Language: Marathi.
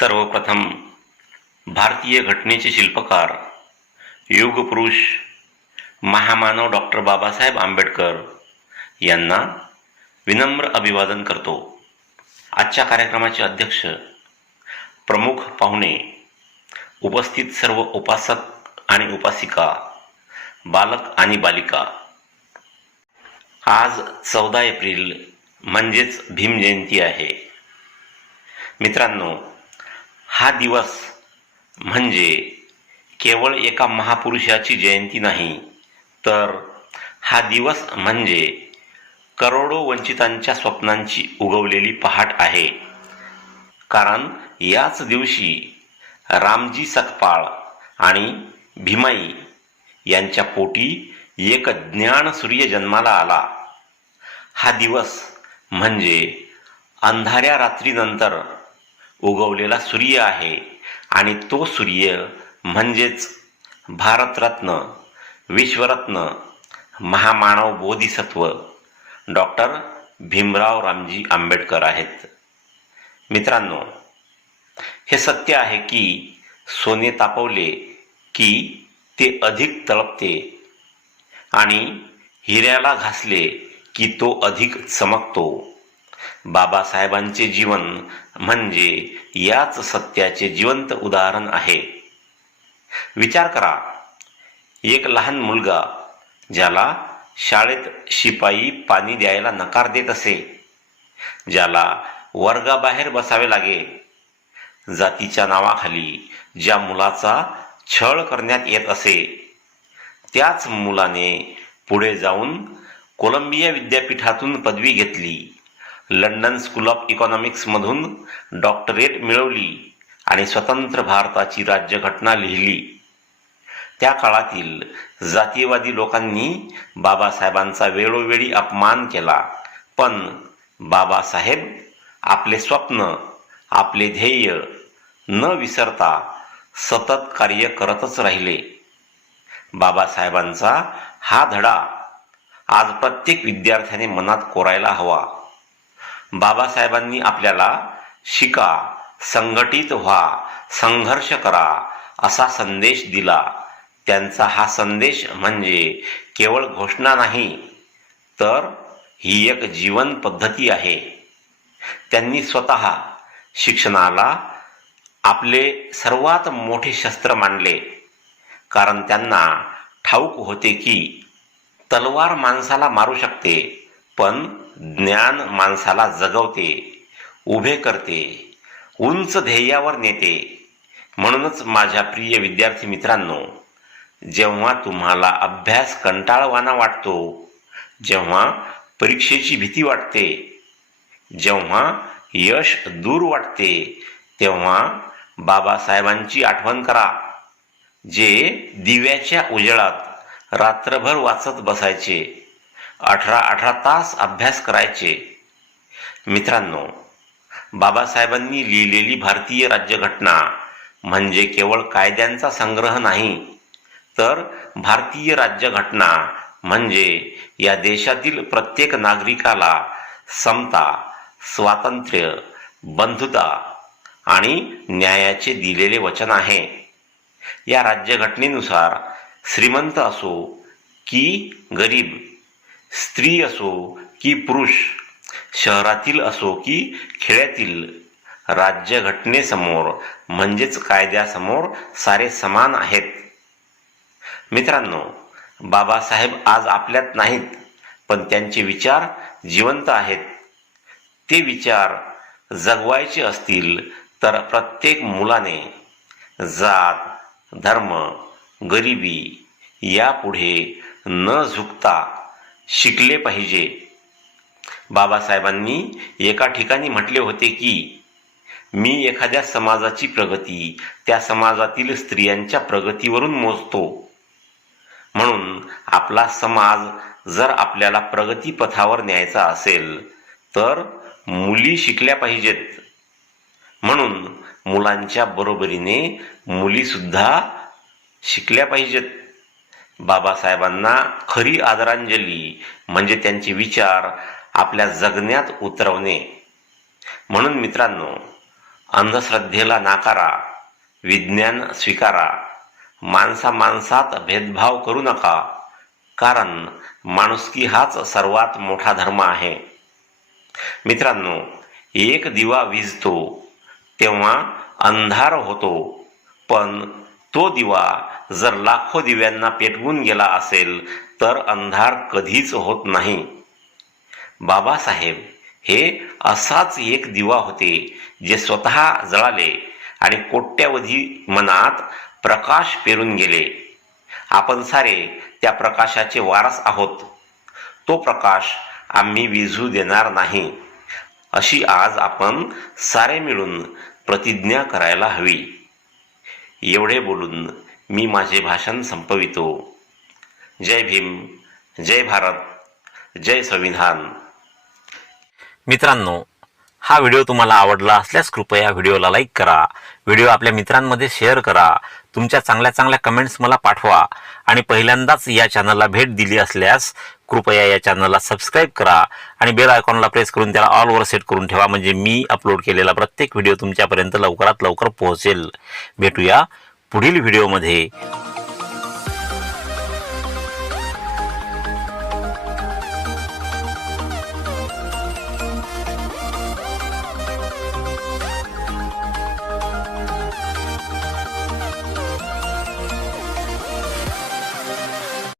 सर्वप्रथम भारतीय घटनेचे शिल्पकार, युगपुरुष, महामानव डॉक्टर बाबासाहेब आंबेडकर यांना विनम्र अभिवादन करतो. आजच्या कार्यक्रमाचे अध्यक्ष, प्रमुख पाहुणे, उपस्थित सर्व उपासक आणि उपासिका, बालक आणि बालिका. आज 14 एप्रिल म्हणजेच भीम जयंती आहे. मित्रांनो, हा दिवस म्हणजे केवळ एका महापुरुषाची जयंती नाही, तर हा दिवस म्हणजे करोडो वंचितांच्या स्वप्नांची उगवलेली पहाट आहे. कारण याच दिवशी रामजी सकपाळ आणि भीमाई यांच्या पोटी एक ज्ञान सूर्य जन्माला आला. हा दिवस म्हणजे अंधाऱ्या रात्रीनंतर उगवलेला सूर्य आहे आणि तो सूर्य म्हणजेच भारतरत्न, विश्वरत्न, महामानव बोधिसत्व डॉक्टर भीमराव रामजी आंबेडकर आहेत. मित्रांनो, हे सत्य आहे की सोने तापवले की ते अधिक तळपते आणि हिऱ्याला घासले की तो अधिक चमकतो. बाबासाहेबांचे जीवन म्हणजे याच सत्याचे जिवंत उदाहरण आहे. विचार करा, एक लहान मुलगा ज्याला शाळेत शिपाई पाणी द्यायला नकार देत असे, ज्याला वर्गाबाहेर बसावे लागे, जातीच्या नावाखाली ज्या मुलाचा छळ करण्यात येत असे, त्याच मुलाने पुढे जाऊन कोलंबिया विद्यापीठातून पदवी घेतली, लंडन स्कूल ऑफ इकॉनॉमिक्समधून डॉक्टरेट मिळवली आणि स्वतंत्र भारताची राज्यघटना लिहिली. त्या काळातील जातीयवादी लोकांनी बाबासाहेबांचा वेळोवेळी अपमान केला, पण बाबासाहेब आपले स्वप्न, आपले ध्येय न विसरता सतत कार्य करतच राहिले. बाबासाहेबांचा हा धडा आज प्रत्येक विद्यार्थ्याने मनात कोरायला हवा. बाबासाहेबांनी आपल्याला शिका, संघटित व्हा, संघर्ष करा असा संदेश दिला. त्यांचा हा संदेश म्हणजे केवळ घोषणा नाही, तर ही एक जीवन पद्धती आहे. त्यांनी स्वतः शिक्षणाला आपले सर्वात मोठे शस्त्र मानले, कारण त्यांना ठाऊक होते की तलवार माणसाला मारू शकते, पण ज्ञान माणसाला जगवते, उभे करते, उंच ध्येयावर नेते. म्हणूनच माझ्या प्रिय विद्यार्थी मित्रांनो, जेव्हा तुम्हाला अभ्यास कंटाळवाणा वाटतो, जेव्हा परीक्षेची भीती वाटते, जेव्हा यश दूर वाटते, तेव्हा बाबासाहेबांची आठवण करा, जे दिव्याच्या उजेडात रात्रभर वाचत बसायचे, 18 तास अभ्यास करायचे. मित्रांनो, बाबासाहेबांनी लिहिलेली भारतीय राज्यघटना म्हणजे केवळ कायद्यांचा संग्रह नाही, तर भारतीय राज्यघटना म्हणजे या देशातील प्रत्येक नागरिकाला समता, स्वातंत्र्य, बंधुता आणि न्यायाचे दिलेले वचन आहे. या राज्यघटनेनुसार श्रीमंत असो की गरीब, स्त्री असो की पुरुष, शहरातील असो की खेड्यातील, राज्यघटनेसमोर म्हणजेच कायद्यासमोर सारे समान आहेत. मित्रांनो, बाबासाहेब आज आपल्यात नाहीत, पण त्यांचे विचार जिवंत आहेत. ते विचार जगवायचे असतील तर प्रत्येक मुलाने जात, धर्म, गरिबी यापुढे न झुकता शिकले पाहिजे. बाबासाहेबांनी एका ठिकाणी म्हटले होते की मी एखाद्या समाजाची प्रगती त्या समाजातील स्त्रियांच्या प्रगतीवरून मोजतो. म्हणून आपला समाज जर आपल्याला प्रगतीपथावर न्यायचा असेल तर मुली शिकल्या पाहिजेत. म्हणून मुलांच्या बरोबरीने मुली सुद्धा शिकल्या पाहिजेत. बाबासाहेबांना खरी आदरांजली म्हणजे त्यांचे विचार आपल्या जगण्यात उतरवणे. म्हणून मित्रांनो, अंधश्रद्धेला नाकारा, विज्ञान स्वीकारा, माणसा माणसात भेदभाव करू नका, कारण माणुसकी हाच सर्वात मोठा धर्म आहे. मित्रांनो, एक दिवा विझतो तेव्हा अंधार होतो, पण तो दिवा जर लाखो दिव्यांना पेटवून गेला असेल तर अंधार कधीच होत नाही. बाबासाहेब हे असाच एक दिवा होते जे स्वतः जळाले आणि कोट्यावधी मनात प्रकाश पेरून गेले. आपण सारे त्या प्रकाशाचे वारस आहोत. तो प्रकाश आम्ही विझू देणार नाही, अशी आज आपण सारे मिळून प्रतिज्ञा करायला हवी. एवढे बोलून मी माझे भाषण संपवितो. जय भीम, जय भारत, जय संविधान. मित्रांनो, हा व्हिडिओ तुम्हाला आवडला असल्यास कृपया व्हिडिओला लाईक करा, व्हिडिओ आपल्या मित्रांमध्ये शेअर करा, तुमच्या चांगल्या चांगल्या कमेंट्स मला पाठवा आणि पहिल्यांदाच या चॅनलला भेट दिली असल्यास कृपया या चॅनलला सबस्क्राईब करा आणि बेल आयकॉनला प्रेस करून त्याला ऑलवर सेट करून ठेवा, म्हणजे मी अपलोड केलेला प्रत्येक व्हिडिओ तुमच्यापर्यंत लवकरात लवकर पोहोचेल. भेटूया पुढील व्हिडिओमध्ये.